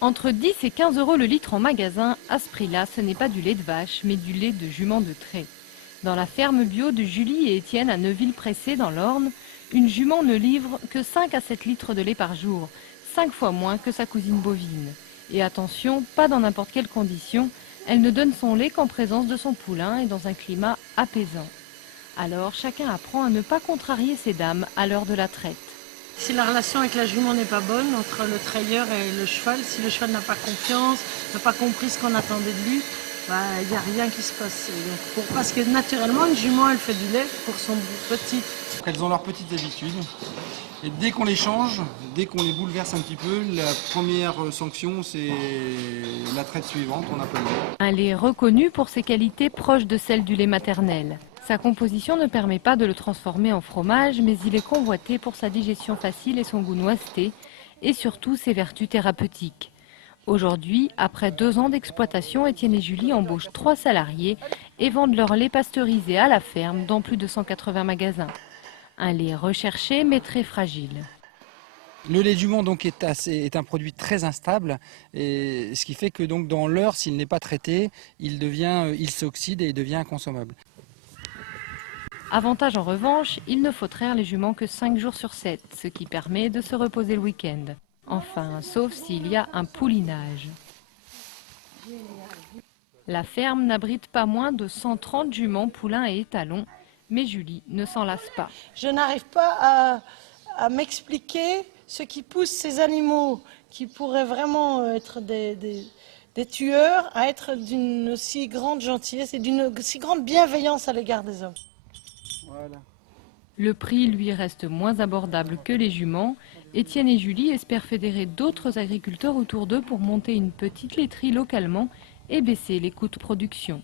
Entre 10 et 15 € le litre en magasin, à ce prix-là, ce n'est pas du lait de vache, mais du lait de jument de trait. Dans la ferme bio de Julie et Étienne à Neuville-Pressé, dans l'Orne, une jument ne livre que 5 à 7 litres de lait par jour, 5 fois moins que sa cousine bovine. Et attention, pas dans n'importe quelle condition, elle ne donne son lait qu'en présence de son poulain et dans un climat apaisant. Alors chacun apprend à ne pas contrarier ces dames à l'heure de la traite. Si la relation avec la jument n'est pas bonne, entre le trayeur et le cheval, si le cheval n'a pas confiance, n'a pas compris ce qu'on attendait de lui, il n'y a rien qui se passe. Parce que naturellement, une jument, elle fait du lait pour son petit. Elles ont leurs petites habitudes. Et dès qu'on les change, dès qu'on les bouleverse un petit peu, la première sanction, c'est la traite suivante, on appelle. Un lait reconnu pour ses qualités proches de celles du lait maternel. Sa composition ne permet pas de le transformer en fromage, mais il est convoité pour sa digestion facile et son goût noiseté, et surtout ses vertus thérapeutiques. Aujourd'hui, après 2 ans d'exploitation, Étienne et Julie embauchent 3 salariés et vendent leur lait pasteurisé à la ferme dans plus de 180 magasins. Un lait recherché mais très fragile. Le lait de jument donc est un produit très instable, et ce qui fait que donc dans l'heure, s'il n'est pas traité, il s'oxyde et il devient inconsommable. Avantage en revanche, il ne faut traire les juments que 5 jours sur 7, ce qui permet de se reposer le week-end. Enfin, sauf s'il y a un poulinage. La ferme n'abrite pas moins de 130 juments, poulains et étalons, mais Julie ne s'en lasse pas. Je n'arrive pas à m'expliquer ce qui pousse ces animaux qui pourraient vraiment être des tueurs à être d'une si grande gentillesse et d'une si grande bienveillance à l'égard des hommes. Voilà. Le prix lui reste moins abordable que les juments. Étienne et Julie espèrent fédérer d'autres agriculteurs autour d'eux pour monter une petite laiterie localement et baisser les coûts de production.